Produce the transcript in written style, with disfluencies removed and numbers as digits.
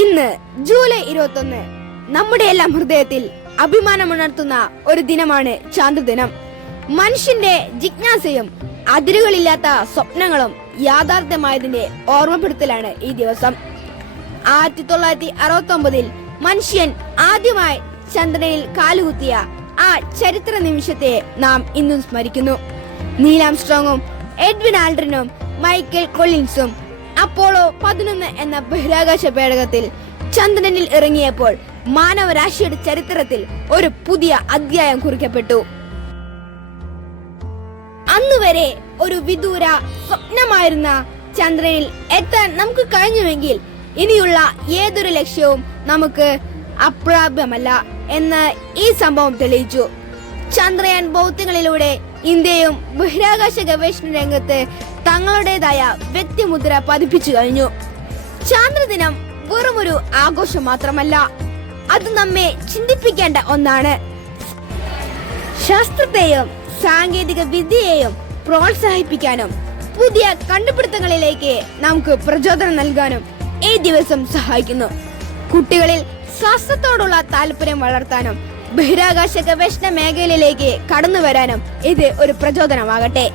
ഇന്ന് ജൂലൈ 21 നമ്മുടെ എല്ലാം ഹൃദയത്തിൽ അഭിമാനമുണർത്തുന്ന ഒരു ദിനമാണ് ചാന്ദ്രദിനം. മനുഷ്യന്റെ ജിജ്ഞാസയും അതിരുകളില്ലാത്ത സ്വപ്നങ്ങളും യാഥാർത്ഥ്യമായതിന്റെ ഓർമ്മപ്പെടുത്തലാണ് ഈ ദിവസം. 1969 മനുഷ്യൻ ആദ്യമായി ചന്ദ്രനിൽ കാലുകുത്തിയ ആ ചരിത്ര നിമിഷത്തെ നാം ഇന്നും സ്മരിക്കുന്നു. നീൽ ആംസ്ട്രോങ്ങും എഡ്വിൻ ആൽഡ്രിനും മൈക്കൽ കൊളിൻസും അപ്പോളോ 11 എന്ന ബഹിരാകാശ പേടകത്തിൽ ചന്ദ്രനിൽ ഇറങ്ങിയപ്പോൾ മാനവരാശിയുടെ ചരിത്രത്തിൽ ഒരു പുതിയ അധ്യായം കുറിക്കപ്പെട്ടു. അന്നുവരെ ഒരു വിദൂര സ്വപ്നമായിരുന്ന ചന്ദ്രനിൽ എത്താൻ നമുക്ക് കഴിഞ്ഞുവെങ്കിൽ ഇനിയുള്ള ഏതൊരു ലക്ഷ്യവും നമുക്ക് അപ്രാപ്യമല്ല എന്ന് ഈ സംഭവം തെളിയിച്ചു. ചന്ദ്രയാൻ ദൗത്യങ്ങളിലൂടെ ഇന്ത്യയും ബഹിരാകാശ ഗവേഷണ രംഗത്ത് തങ്ങളുടേതായ വ്യക്തിമുദ്ര പതിപ്പിച്ചു കഴിഞ്ഞു. ചാന്ദ്രദിനം വെറുമൊരു ആഘോഷം മാത്രമല്ല, അത് നമ്മെ ചിന്തിപ്പിക്കേണ്ട ഒന്നാണ്. ശാസ്ത്രത്തെയും സാങ്കേതിക വിദ്യയെയും പ്രോത്സാഹിപ്പിക്കാനും പുതിയ കണ്ടുപിടുത്തങ്ങളിലേക്ക് നമുക്ക് പ്രചോദനം നൽകാനും ഈ ദിവസം സഹായിക്കുന്നു. കുട്ടികളിൽ ശാസ്ത്രത്തോടുള്ള താല്പര്യം വളർത്താനും ബഹിരാകാശ ഗവേഷണ മേഖലയിലേക്ക് കടന്നു വരാനും ഇത് ഒരു പ്രചോദനമാകട്ടെ.